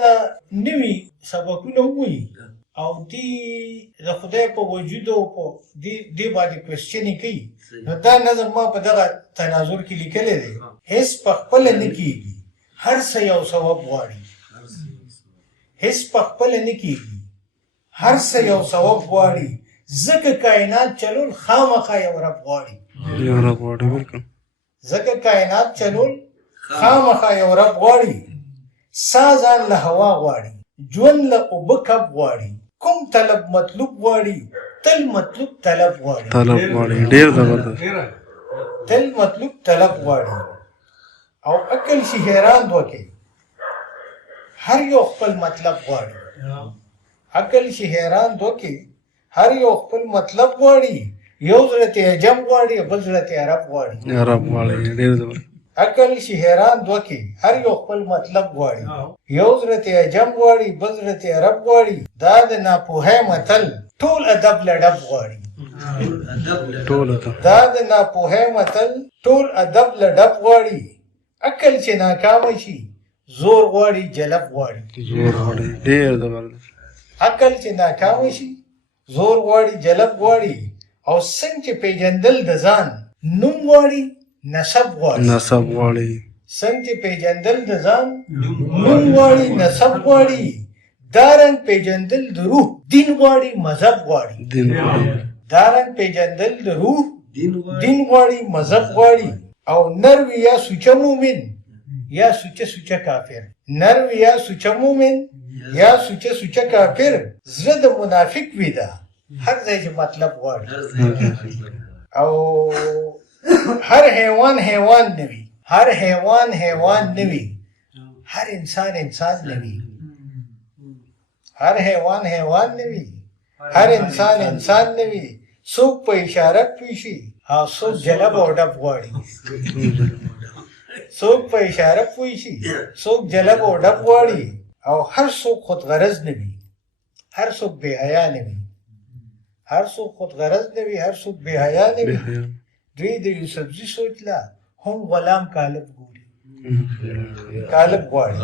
دا نوي سبقونه ووایي او دی د خدای په وجود او په دې باندې کوېسچنې کوي، نو دا نظم ما په دغه تناظر کې لیکلی دی. هېڅ په خپله نه کېږي، هر څه یو سبب غواړي. هېڅ په خپله نه کېږي، هر څه یو سبب غواړي. ځکه کائنات چلول خامخا یو رب غواړي. ځکه کائنات چلول خامخا یو رب غواړي. سا ځان له هوا غواړي، ژوند له اوبه کب غواړي. کوم طلب مطلوب غواړي، تل مطلوب طلب غواړي. ډېر زبردست. تل مطلوب طلب غواړي. او عقل شي حیران وکړي، هر یو خپل مطلب غواړي. عقل شي حیران وکړي، هر یو خپل مطلب غواړي. یو زړه ته عجم غواړي، بل زړه ته عرب غواړي. عقل شي حیران وکړي، هر یو خپل مطلب غواړي. یو زړه ته عجم غواړي، بل زړه ته عرب غواړي. دا د ناپوهۍ متل ټول ادب له ډب غواړي. دا د ناپوهۍ متل ټول ادب له ډب غواړي. عقل چې ناکامه شي، زور غواړي جلب غواړي. عقل چې ناکامه شي، زور غواړي جلب غواړي. او څنګه چې پیژندل د ځان نوم غواړي، نسب غواړي. څنګه چې پیژندل د ځان نوم غواړي، نسب غواړي. دارنګ پیژندل د روح دین غواړي، مذهب غواړي. دارنګ پیژندل د روح دین غواړي، مذهب غواړي. او نر وي یا سوچه مومن یا سوچه سوچه کافر. نر وي یا سوچه مومن یا سوچه سوچه کافر. زړه د منافق وي ده، هر ځای چې مطلب غواړي. او هر حیوان حیوان نه وي، هر حیوان حیوان نه وي، هر انسان انسان نه وي. هر حیوان حیوان نه وي، هر انسان انسان نه وي. څوک په اشاره پوه شي او څوک جلب او ډب غواړي. څوک په اشاره پوه شي، څوک جلب او ډب غواړي. او هر څوک خود غرض نه وي، هر څوک بې حیا نه وي. هر څوک خود غرض نه وي، هر څوک بې حیا نه وي. دوی د یوسفزي سوچ لا هم غلام کالب ګوري، کالب غواړي.